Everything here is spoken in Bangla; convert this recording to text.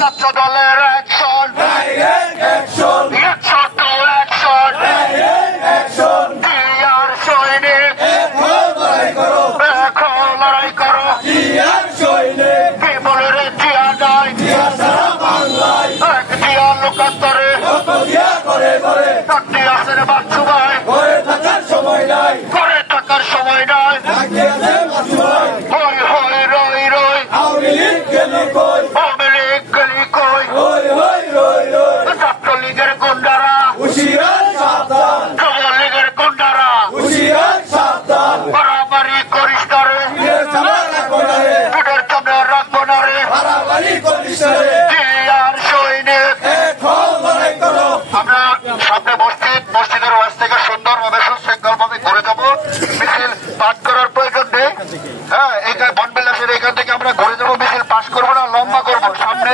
ছাত্র দলের অ্যাকশন, জিয়ার সৈনিক এখন লড়াই করো, কি বলে রে জিয়া নাই, এক জিয়া লোকান্তরে চাকরি আছে রে বাচ্চু ভাই, করে থাকার সময় নাই, হই হই রই রই, আওয়ামী লীগ গেলি কই, ছাত্রলীগের গুন্ডারা, যুবলীগের গুন্ডারা, বাড়াবাড়ি করিস না রে, পিঠের সামনে রাখবো না রে, জিয়ার সৈনিক। আমরা সামনে মসজিদের ওয়াজ থেকে সুন্দরভাবে সুশৃঙ্খলভাবে ঘুরে যাবো, মিছিল পাঠ করার প্রয়োজন নেই। হ্যাঁ, এইখানে বনবিলাসের এখান থেকে আমরা ঘুরে যাবো, মিছিল পাশ করবো না, লম্বা করবো সামনে।